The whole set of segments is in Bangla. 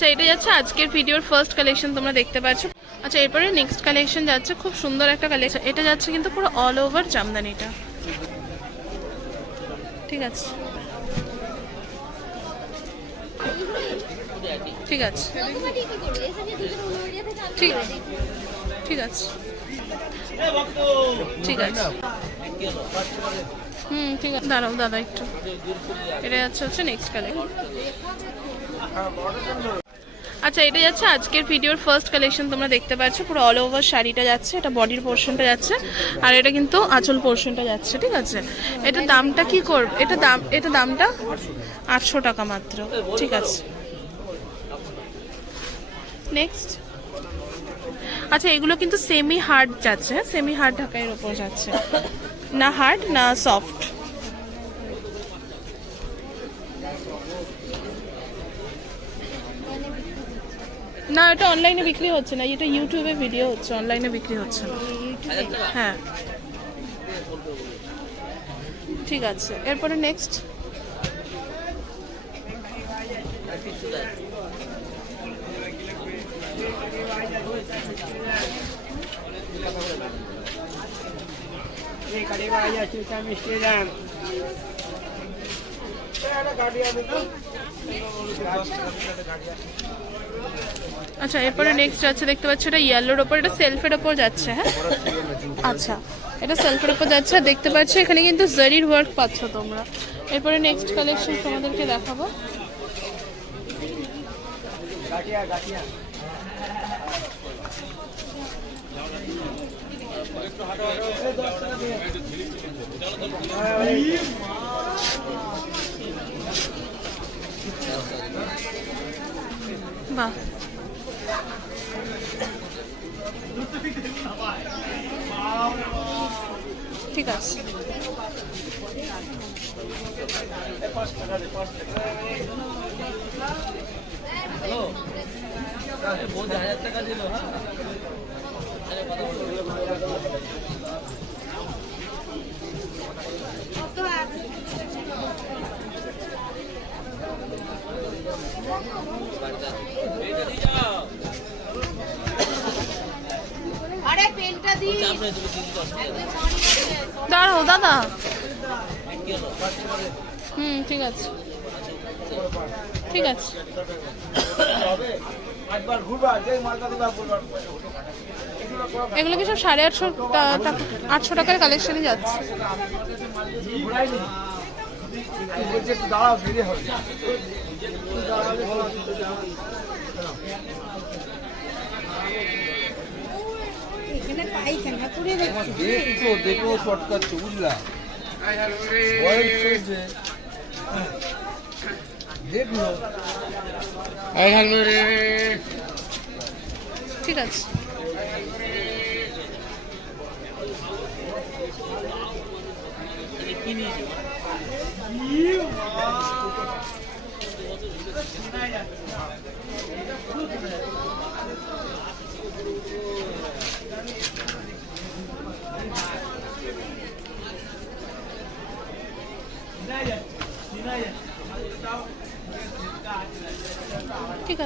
আচ্ছা এটা যাচ্ছে আজকের ভিডিওর ফার্স্ট কালেকশন তোমরা দেখতে পাচ্ছ। আচ্ছা এরপরে নেক্সট কালেকশন যাচ্ছে, খুব সুন্দর একটা কালেকশন এটা যাচ্ছে কিন্তু পুরো অল ওভার জামদানিটা। ঠিক আছে। ঠিক আছে। ঠিক ঠিক আছে। ঠিক আছে। হুম, ঠিক আছে। দাঁড়াও, দাদা একটু। এটা যাচ্ছে হচ্ছে নেক্সট কালেকশন আচ্ছা এটা যাচ্ছে আজকের ভিডিওর ফার্স্ট কালেকশন তোমরা দেখতে পাচ্ছ, পুরো অল ওভার শাড়িটা যাচ্ছে, এটা বডির পোর্শনটা যাচ্ছে, আর এটা কিন্তু আঁচল পোর্শনটা যাচ্ছে, ঠিক আছে? এটা দামটা কি করবে এটা দাম, এটা দামটা আটশো টাকা মাত্র, ঠিক আছে? নেক্সট আচ্ছা এগুলো কিন্তু সেমি হার্ড যাচ্ছে সেমি হার্ড ঢাকাইয়ের ওপর যাচ্ছে। না হার্ড না সফট না, এটা অনলাইনে বিক্রি হচ্ছে না, এটা ইউটিউবে ভিডিও হচ্ছে অনলাইনে বিক্রি হচ্ছে না। হ্যাঁ। ঠিক আছে, এরপরে নেক্সট এই কাটে মিষ্টি দাম। আচ্ছা এরপরে নেক্সট আছে, দেখতে পাচ্ছ এটা ইয়েলোর ওপর, এটা সেলফের ওপর যাচ্ছে হ্যাঁ? আচ্ছা এটা সেলফের ওপর যাচ্ছে দেখতে পাচ্ছ এখানে কিন্তু জারির ওয়ার্ক পাচ্ছ তোমরা। এরপরে নেক্সট কালেকশন তোমাদেরকে দেখাবো। একটু মা ঠিক আছে Guardado. দাঁড়াও দাদা। হুম ঠিক আছে। ঠিক আছে। এগুলো কি সব সাড়ে আটশো টাকা আটশো টাকার কালেকশনই যাচ্ছে। দাঁড়াও দেখো দেখো শর্টকাট তো বুঝলা? চলছে দেখল ঠিক আছে। ঠিক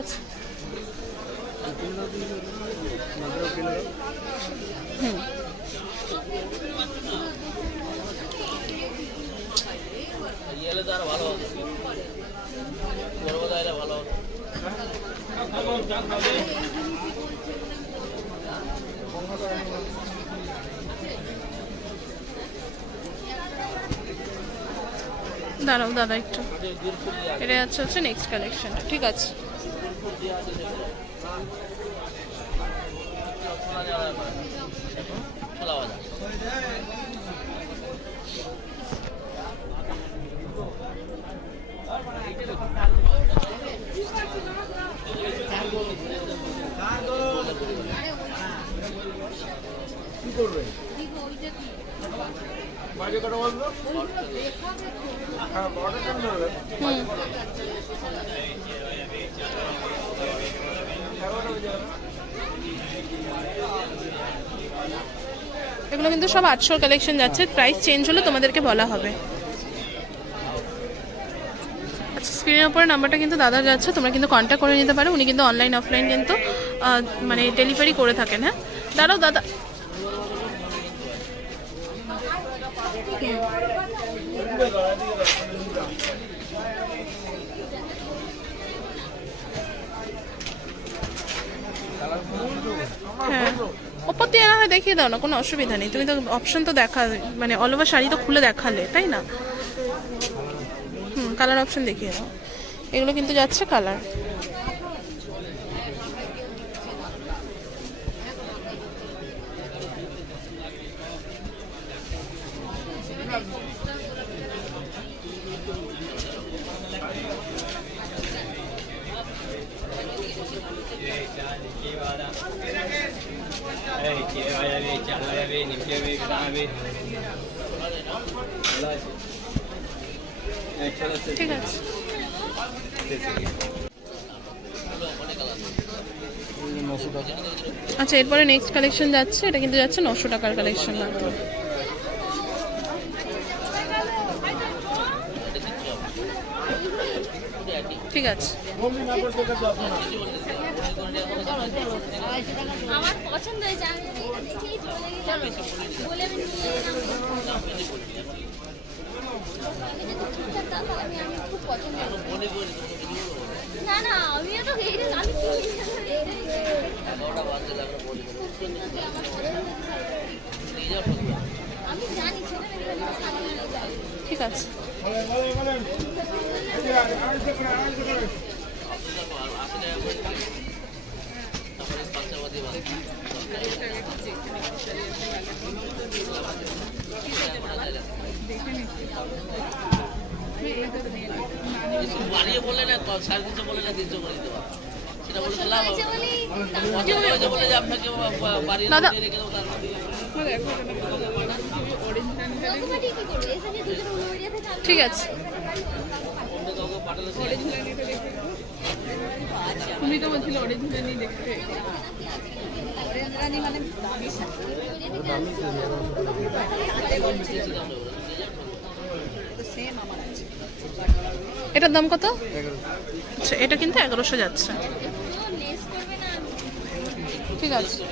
আছে। হুম দাঁড়াও দাদা একটু। এটা যাচ্ছে হচ্ছে নেক্সট কালেকশন ঠিক আছে? কি করবে? বাজে কথা বলল হ্যাঁ বড় কেন ধরবে এগুলো কিন্তু সব আটশোর কালেকশন যাচ্ছে। প্রাইস চেঞ্জ হলে তোমাদেরকে বলা হবে। আচ্ছা স্ক্রিনের উপরে নাম্বারটা কিন্তু দাদা যাচ্ছে, তোমরা কিন্তু কন্ট্যাক্ট করে নিতে পারো। উনি কিন্তু অনলাইন অফলাইন কিন্তু মানে ডেলিভারি করে থাকেন হ্যাঁ? দাঁড়াও, দাদা। হ্যাঁ। ওপর দিয়ে না হয়, দেখিয়ে দাও না, কোনো অসুবিধা নেই। তুমি তো অপশন তো দেখা মানে অল ওভার শাড়ি তো খুলে দেখালে, তাই না? হুম কালার অপশন দেখিয়ে দাও। এগুলো কিন্তু যাচ্ছে কালার ঠিক আছে। আচ্ছা এরপরে নেক্সট কালেকশন যাচ্ছে এটা কিন্তু যাচ্ছে নশো টাকার কালেকশন মাত্র ঠিক আছে। আমার পছন্দ হয়েছে না না আমিও তো আমি আমি জানি ঠিক আছে। বাড়িয়ে বলে না সাড়ে তিনশো বলে না তিনশো করে দিতে পারব। সেটা বলে তো লাভ হবে বলে যে আপনাকে বাড়িয়ে রেখে দেবো দেবো। ঠিক আছে অন্য কাউকে পাঠালে সে এটার দাম কত? আচ্ছা এটা কিন্তু এগারোশো যাচ্ছে। একটুও লেস করবে না ঠিক আছে?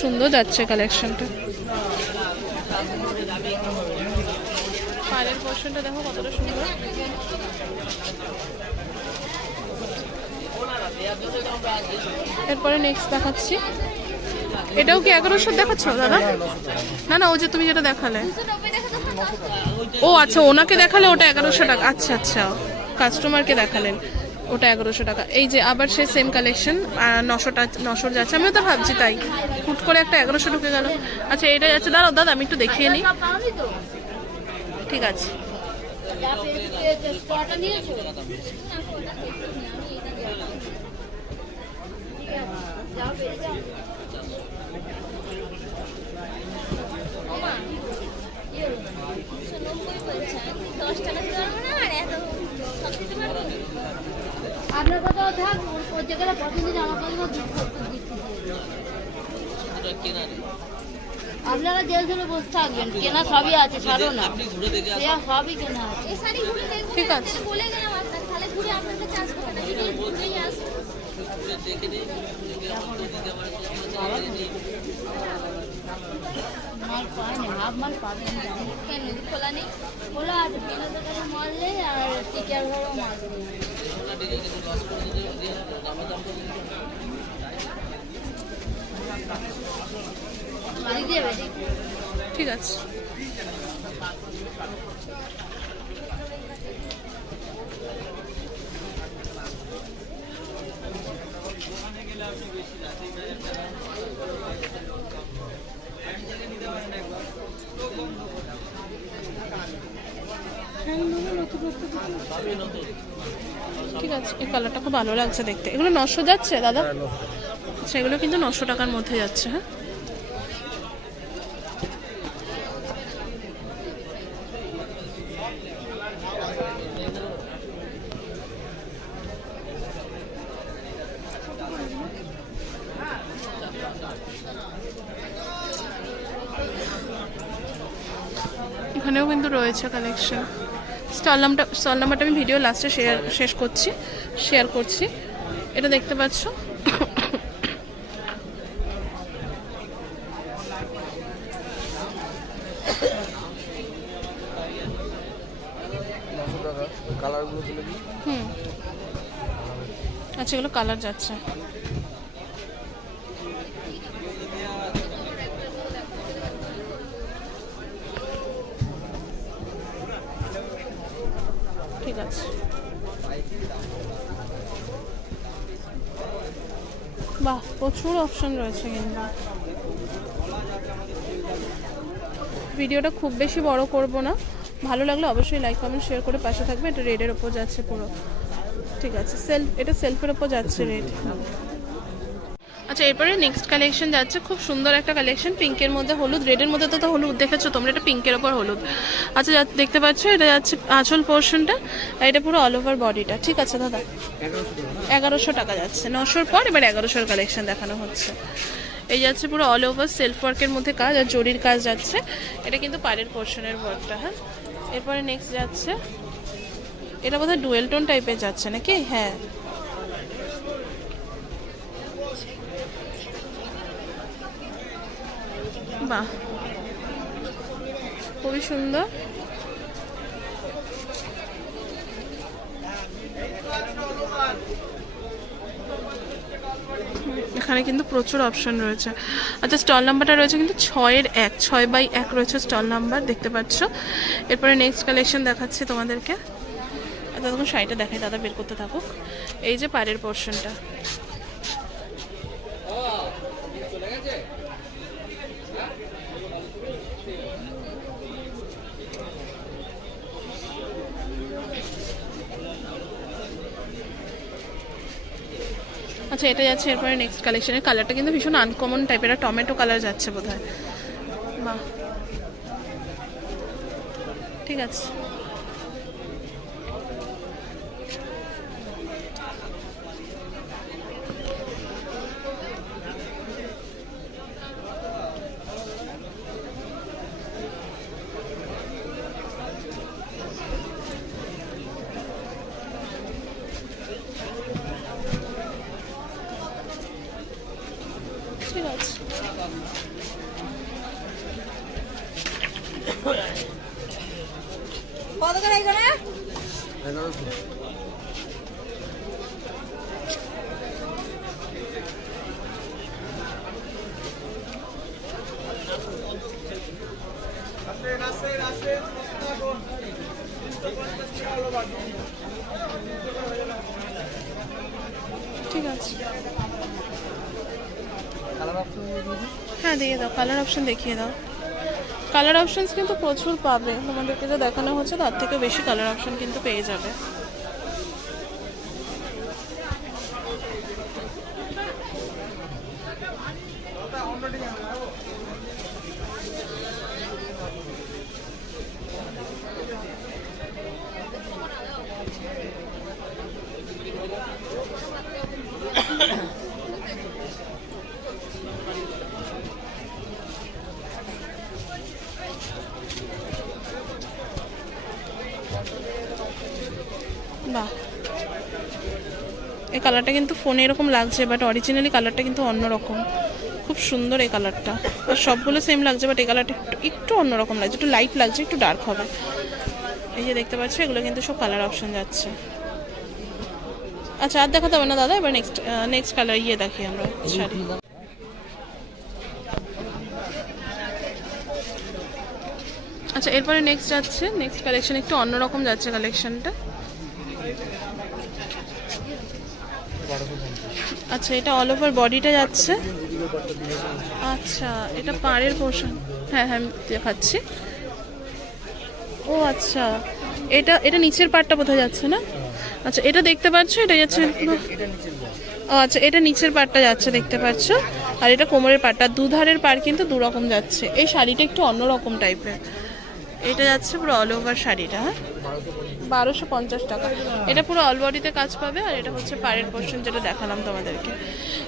সুন্দর যাচ্ছে কালেকশনটা পায়ের পোর্শনটা দেখো কতটা সুন্দর। এরপরে নেক্সট দেখাচ্ছি। এটাও কি এগারোশো দেখাচ্ছ, দাদা? না না ও যে তুমি যেটা দেখালে। ও আচ্ছা ওনাকে দেখালে ওটা এগারোশো টাকা। আচ্ছা আচ্ছা কাস্টমারকে দেখালেন। ওটা এগারোশো টাকা। এই যে আবার সে সেম কালেকশন নশোটা, নশোর যাচ্ছে। আমিও তো ভাবছি তাই। হুট করে একটা এগারোশো ঢুকে গেল। আচ্ছা এটা যাচ্ছে। দাঁড়াও, দাদা, আমি একটু দেখিয়ে নিই। ঠিক আছে। যা পেয়েছে স্পটা নিয়েছো না ওটা পেয়েছি আমি এটা দিয়ে যা পেয়েছে ওমা ইয়ে দুশো নব্বই বলছেন দশ টাকা দিতে পারব না আর এত সব দিতে পারব আপনার কথা থাক ওর জায়গায় পছন্দ জামা কাপড় দিচ্ছি সেটা কেনা নেই আপনারা যে ধরে বসে থাকবেন। কেনা সবই আছে ছাড়ো না। সবই কেনা আছে। ঠিক আছে। বলে গেলাম আপনার তাহলে ঘুরে ঘুরেই পারে তো নিই মাল পায় না হাফ মাল পাবে না। কেন খোলা নেই। আছে মাল আর টিকার ঘরও মাল নেই। ঠিক আছে। ঠিক আছে এই কালারটা খুব ভালো লাগছে দেখতে। এগুলো নশো যাচ্ছে দাদা? সেগুলো কিন্তু নশো টাকার মধ্যে যাচ্ছে হ্যাঁ? এখানেও কিন্তু রয়েছে কালেকশন স্টল নামটা স্টল নাম্বারটা আমি ভিডিও লাস্টে শেয়ার শেষ করছি শেয়ার করছি। এটা দেখতে পাচ্ছ? আচ্ছা এগুলো কালার যাচ্ছে। ঠিক আছে। বাহ, প্রচুর অপশন রয়েছে কিন্তু। ভিডিওটা খুব বেশি বড় করব না। ভালো লাগলে অবশ্যই লাইক কমেন্ট শেয়ার করে পাশে থাকবে। এটা রেডের ওপর যাচ্ছে পুরো। ঠিক আছে সেলফ এটা সেলফের ওপর যাচ্ছে রেড আচ্ছা এরপরে নেক্সট কালেকশন যাচ্ছে, খুব সুন্দর একটা কালেকশন পিঙ্কের মধ্যে হলুদ রেডের মধ্যে তো হলুদ দেখেছ তোমরা, এটা পিঙ্কের ওপর হলুদ। আচ্ছা যা- দেখতে পাচ্ছ, এটা যাচ্ছে আঁচল পোর্শনটা আর এটা পুরো অল ওভার বডিটা ঠিক আছে দাদা? এগারোশো টাকা যাচ্ছে, নশোর পর এবার এগারোশোর কালেকশন দেখানো হচ্ছে। এই যাচ্ছে পুরো অল ওভার সেলফ ওয়ার্কের মধ্যে কাজ, আর জরির কাজ যাচ্ছে, এটা কিন্তু পাড়ের পোর্শনের ওয়ার্কটা হ্যাঁ? এরপরে নেক্সট যাচ্ছে এটা বোধহয় ডুয়েল টোন টাইপের যাচ্ছে নাকি? হ্যাঁ। বাহ। খুবই সুন্দর। এখানে কিন্তু প্রচুর অপশন রয়েছে। আচ্ছা স্টল নাম্বারটা রয়েছে কিন্তু ছয়ের এক, ছয় বাই এক রয়েছে স্টল নাম্বার, দেখতে পাচ্ছ? এরপরে নেক্সট কালেকশন দেখাচ্ছি তোমাদেরকে। ততক্ষণ শাড়িটা দেখাই, দাদা বের করতে থাকুক। এই যে পাড়ের পোর্শনটা আচ্ছা এটা যাচ্ছে এরপরে নেক্সট কালেকশনের কালারটা কিন্তু ভীষণ আনকমন টাইপের টমেটো কালার যাচ্ছে বোধ হয় ঠিক আছে। ঠিক আছে এগারোশো ঠিক আছে। হ্যাঁ দিয়ে দাও কালার অপশন দেখিয়ে দাও। কালার অপশনস কিন্তু প্রচুর পাবে। তোমাদেরকে যা দেখানো হচ্ছে তার থেকে বেশি কালার অপশন কিন্তু পেয়ে যাবে বাহ এই কালারটা কিন্তু ফোনে এরকম লাগছে বাট অরিজিনালি কালারটা কিন্তু অন্যরকম। খুব সুন্দর এই কালারটা আর সবগুলো সেম লাগছে বাট এই কালারটা একটু একটু অন্যরকম লাগছে। একটু লাইট লাগছে, একটু ডার্ক হবে। এই যে দেখতে পাচ্ছ, এগুলো কিন্তু সব কালার অপশন যাচ্ছে। আচ্ছা আর দেখাতে হবে না দাদা, এবার নেক্সট নেক্সট কালার ইয়ে দেখি আমরা, শাড়ি। আচ্ছা এরপরে নেক্সট যাচ্ছে নেক্সট কালেকশন একটু অন্যরকম যাচ্ছে কালেকশনটা আচ্ছা এটা অল ওভার বডিটা যাচ্ছে? আচ্ছা এটা পাড়ের পোর্শন হ্যাঁ হ্যাঁ আমি দেখাচ্ছি। ও আচ্ছা এটা এটা নিচের পাড়টা কোথায় যাচ্ছে না? আচ্ছা এটা দেখতে পাচ্ছ? এটা যাচ্ছে ও আচ্ছা এটা নিচের পাড়টা যাচ্ছে দেখতে পাচ্ছ? আর এটা কোমরের পাড়টা। দুধারের পাড় কিন্তু দু রকম যাচ্ছে। এই শাড়িটা একটু অন্যরকম টাইপের এটা যাচ্ছে পুরো অল ওভার শাড়িটা হ্যাঁ? বারোশো পঞ্চাশ টাকা। এটা পুরো অল বডিতে কাজ পাবে আর এটা হচ্ছে পাড়ের পোর্শন যেটা দেখালাম তোমাদেরকে।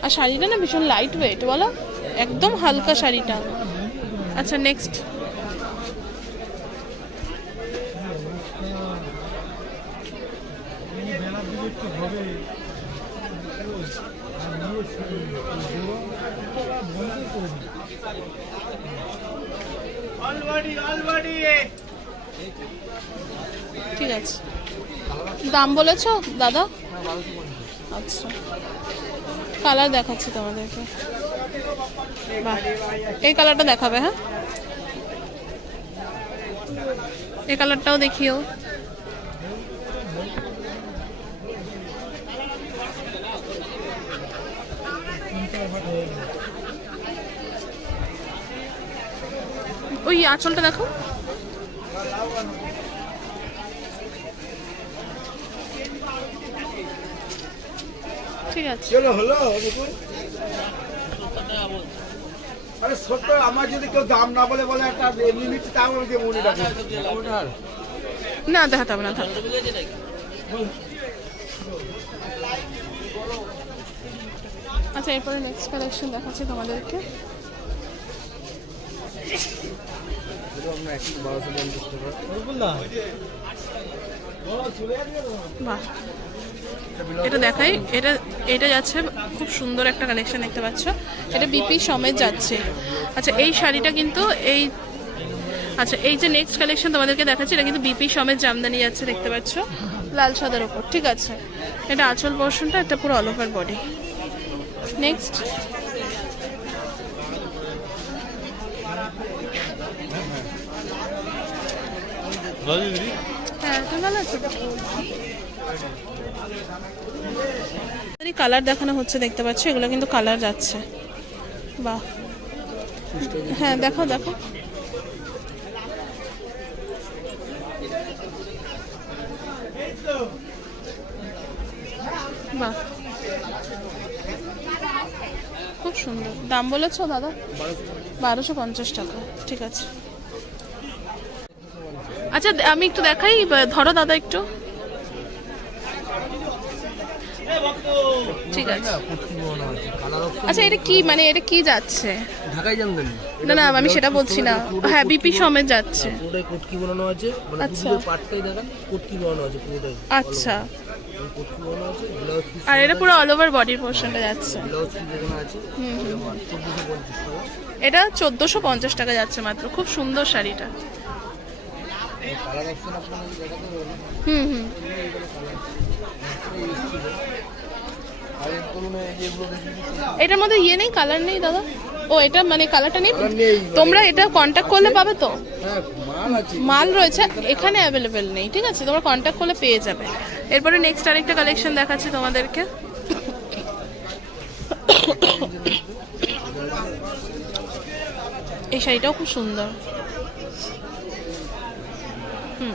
আর শাড়িটা না ভীষণ লাইট ওয়েট বলো? একদম হালকা শাড়িটা। আচ্ছা নেক্সট ঠিক আছে দাম বলেছ, দাদা? আচ্ছা। কালার দেখাচ্ছি তোমাদেরকে। এই কালারটা দেখাবে হ্যাঁ? এই কালারটাও দেখিও। ওই আঁচলটা দেখো। ঠিক আছে। চলো হলো আরে ছোট্ট আমার যদি কেউ দাম না বলে বলে একটা এমনি নিচ্ছি তাও আমাকে মনে রাখে না দেখাতে হবে না থাক আচ্ছা এরপরে নেক্সট কালেকশন দেখাচ্ছি তোমাদেরকে। বাহ। এটা দেখাই। এটা এটা যাচ্ছে খুব সুন্দর একটা কালেকশন দেখতে পাচ্ছ। এটা বিপি সমেত যাচ্ছে। আচ্ছা এই শাড়িটা কিন্তু এই আচ্ছা এই যে নেক্সট কালেকশন তোমাদেরকে দেখাচ্ছি এটা কিন্তু বিপি সমেত জামদানি যাচ্ছে দেখতে পাচ্ছ। লাল সাদার ওপর ঠিক আছে। এটা আঁচল পোর্শনটা এটা পুরো অল ওভার বডি নেক্সট হ্যাঁ তুমি ভালো আছো। কালার দেখানো হচ্ছে, দেখতে পাচ্ছ? এগুলো কিন্তু কালার যাচ্ছে। বাহ। হ্যাঁ দেখো দেখো খুব সুন্দর। দাম বলেছ দাদা? বারোশো পঞ্চাশ টাকা। ঠিক আছে। আচ্ছা আমি একটু দেখাই, ধরো দাদা একটু। ঠিক আছে। আচ্ছা এটা কি মানে এটা কি যাচ্ছে? ঢাকায় জামদানি না না আমি সেটা বলছি না। হ্যাঁ বিপি সমেত যাচ্ছে। পুরোটাই কোটকি বানানো আছে। মানে আচ্ছা। পাটটাই দেখান কোটকি বানানো আছে পুরোটাই। আচ্ছা। আর এটা পুরো অল ওভার বডির পোর্শনটা যাচ্ছে। এটা চোদ্দোশো পঞ্চাশ টাকা। যাচ্ছে মাত্র। খুব সুন্দর শাড়িটা। হুম হুম আর এর তুলনায় এই যেগুলো দেখি এটার মধ্যে ইয়ে নেই কালার নেই দাদা? ও এটা মানে কালারটা নেই? মানে- তোমরা এটা কন্ট্যাক্ট করলে পাবে তো? হ্যাঁ মাল মাল রয়েছে এখানে অ্যাভেলেবেল নেই ঠিক আছে? তোমরা কন্ট্যাক্ট করলে পেয়ে যাবে। এরপরে নেক্সট আরেকটা কালেকশন দেখাচ্ছি তোমাদেরকে। এই শাড়িটাও খুব সুন্দর। হুম।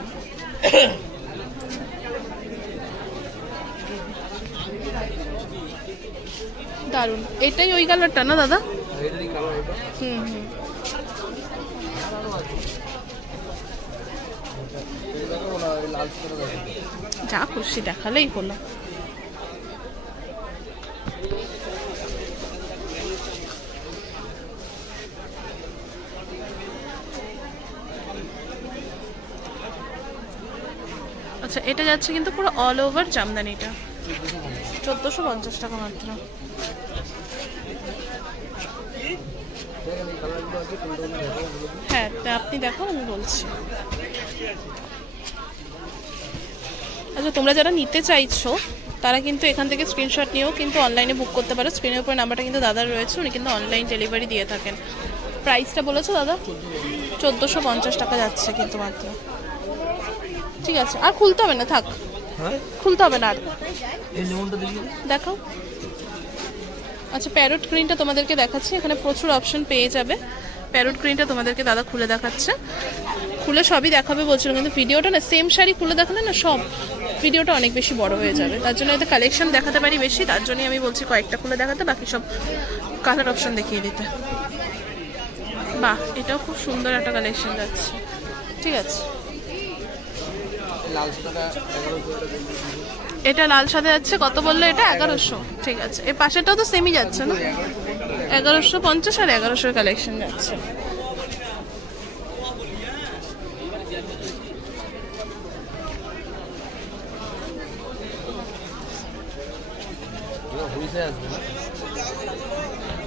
দারুণ। এটাই ওই কালারটা না, দাদা? হুম হুম। যা খুশি দেখালেই হলো। আচ্ছা এটা যাচ্ছে কিন্তু পুরো অল ওভার জামদানিটা। চোদ্দোশো পঞ্চাশ টাকা মাত্র। হ্যাঁ তা আপনি দেখো, আমি বলছি। আচ্ছা তোমরা যারা নিতে চাইছো, তারা কিন্তু এখান থেকে স্ক্রিনশট নিয়েও কিন্তু অনলাইনে বুক করতে পারো। স্ক্রিনের উপর নাম্বারটা কিন্তু দাদার রয়েছে, উনি কিন্তু অনলাইন ডেলিভারি দিয়ে থাকেন। প্রাইসটা বলেছ দাদা? চোদ্দোশো পঞ্চাশ টাকা যাচ্ছে কিন্তু মাত্র। ঠিক আছে, আর খুলতে হবে না, থাক। খুলতে হবে না আর। দেখাও আচ্ছা প্যারট গ্রিনটা তোমাদেরকে দেখাচ্ছি। এখানে প্রচুর অপশন পেয়ে যাবে। প্যারট গ্রিনটা তোমাদেরকে দাদা খুলে দেখাচ্ছে। খুলে সবই দেখাবে বলছিল কিন্তু ভিডিওটা না সেম শাড়ি খুলে দেখালে না সব ভিডিওটা অনেক বেশি বড় হয়ে যাবে। তার জন্য এতে কালেকশন দেখাতে পারি বেশি। তার জন্যই আমি বলছি কয়েকটা খুলে দেখাতে বাকি সব কালার অপশন দেখিয়ে দিতে। বাহ এটাও খুব সুন্দর একটা কালেকশন যাচ্ছে। ঠিক আছে। সাদা এটা লাল সাথে যাচ্ছে, কত বলল এটা? এগারোশো। ঠিক আছে। এর পাশেটাও তো সেমই যাচ্ছে না? এগারোশো পঞ্চাশ আর এগারোশোর কালেকশন যাচ্ছে।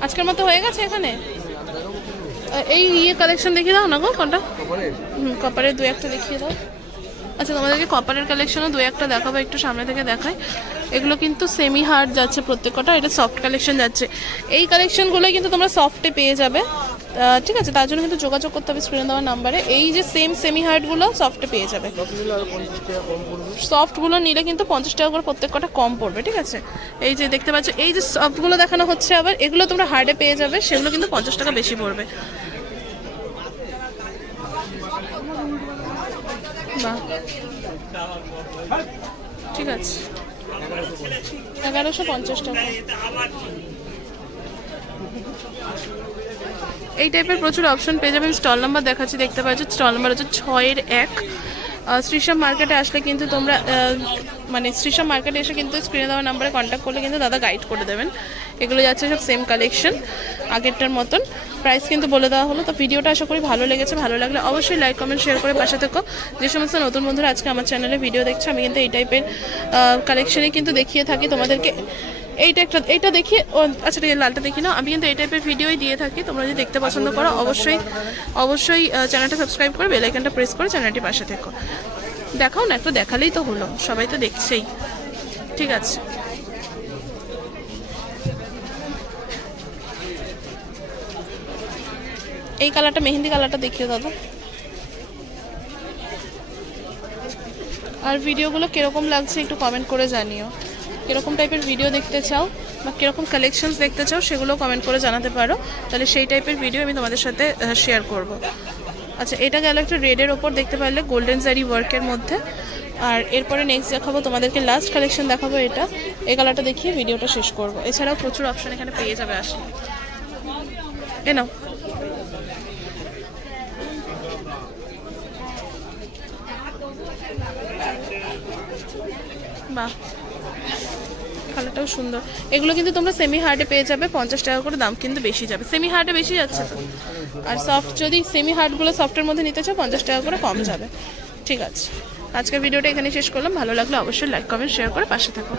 আজকের মতো হয়ে গেছে এখানে? এই ইয়ে কালেকশন দেখিয়ে দাও না গো, কোনটা? হুম কপারের দু একটা দেখিয়ে দাও। আচ্ছা তোমাদেরকে কপারের কালেকশনও দু একটা দেখাবো, একটু সামনে থেকে দেখাই। এগুলো কিন্তু সেমি হার্ড যাচ্ছে প্রত্যেকটা, এটা সফট কালেকশন যাচ্ছে। এই কালেকশনগুলো কিন্তু তোমরা সফটে পেয়ে যাবে। ঠিক আছে, তার জন্য কিন্তু যোগাযোগ করতে হবে স্ক্রিনে দেওয়ার নাম্বারে এই যে সেম সেমি হার্ডগুলো সফটে পেয়ে যাবে। সফটগুলো নিলে কিন্তু পঞ্চাশ টাকা করে প্রত্যেক কটা কম পড়বে, ঠিক আছে? এই যে দেখতে পাচ্ছ, এই যে সফটগুলো দেখানো হচ্ছে আবার, এগুলো তোমরা হার্ডে পেয়ে যাবে, সেগুলো কিন্তু পঞ্চাশ টাকা বেশি পড়বে। ঠিক আছে। এগারোশো পঞ্চাশ টাকা। এই টাইপের প্রচুর অপশন পেয়ে যাবেন। স্টল নাম্বার দেখাচ্ছি, দেখতে পাচ্ছি। স্টল নাম্বার হচ্ছে ছয়ের এক। শ্রীশাম মার্কেটে আসলে কিন্তু তোমরা মানে শ্রীশাম মার্কেটে এসে কিন্তু স্ক্রিনে দেওয়া নাম্বারে কন্ট্যাক্ট করলে কিন্তু দাদা গাইড করে দেবেন। এগুলো যাচ্ছে সব সেম কালেকশন আগেরটার মতন। প্রাইস কিন্তু বলে দেওয়া হলো, তো ভিডিওটা আশা করি ভালো লেগেছে। ভালো লাগলে অবশ্যই লাইক কমেন্ট শেয়ার করে পাশে থেকো। যে সমস্ত নতুন বন্ধুরা আজকে আমার চ্যানেলে ভিডিও দেখছে, আমি কিন্তু এই টাইপের কালেকশনই কিন্তু দেখিয়ে থাকি। তোমাদেরকে এইটা একটা, এইটা দেখি আচ্ছা ঠিক লালটা দেখি না আমি কিন্তু এই টাইপের ভিডিওই দিয়ে থাকি। তোমরা যদি দেখতে পছন্দ করো, অবশ্যই অবশ্যই চ্যানেলটা সাবস্ক্রাইব করে বেল আইকনটা প্রেস করে চ্যানেলটি পাশে থেকো। দেখাও না, একটু দেখালেই তো হলো। সবাই তো দেখছেই। ঠিক আছে। এই কালারটা মেহেন্দি কালারটা দেখিও দাদা। আর ভিডিওগুলো কীরকম লাগছে একটু কমেন্ট করে জানিও। কীরকম টাইপের ভিডিও দেখতে চাও বা কীরকম কালেকশনস দেখতে চাও সেগুলো কমেন্ট করে জানাতে পারো। তাহলে সেই টাইপের ভিডিও আমি তোমাদের সাথে শেয়ার করব। আচ্ছা এটা গেল একটা রেডের ওপর দেখতে পারলে গোল্ডেন জারি ওয়ার্কের মধ্যে। আর এরপরে নেক্সট দেখাবো, তোমাদেরকে লাস্ট কালেকশন দেখাবো এটা। এই কালারটা দেখিয়ে ভিডিওটা শেষ করব। এছাড়াও প্রচুর অপশন এখানে পেয়ে যাবে আসলে। এ নাও। বাহ। কালারটাও সুন্দর। এগুলো কিন্তু তোমরা সেমি হার্ডে পেয়ে যাবে, পঞ্চাশ টাকা করে দাম কিন্তু বেশি যাবে। সেমি হার্ডে বেশি যাচ্ছে। তো আর সফট যদি সেমি হার্ডগুলো সফটের মধ্যে নিতে চাও, পঞ্চাশ টাকা করে কম যাবে। ঠিক আছে। আজকের ভিডিওটা এখানে শেষ করলাম। ভালো লাগলে অবশ্যই লাইক কমেন্ট শেয়ার করে পাশে থাকো।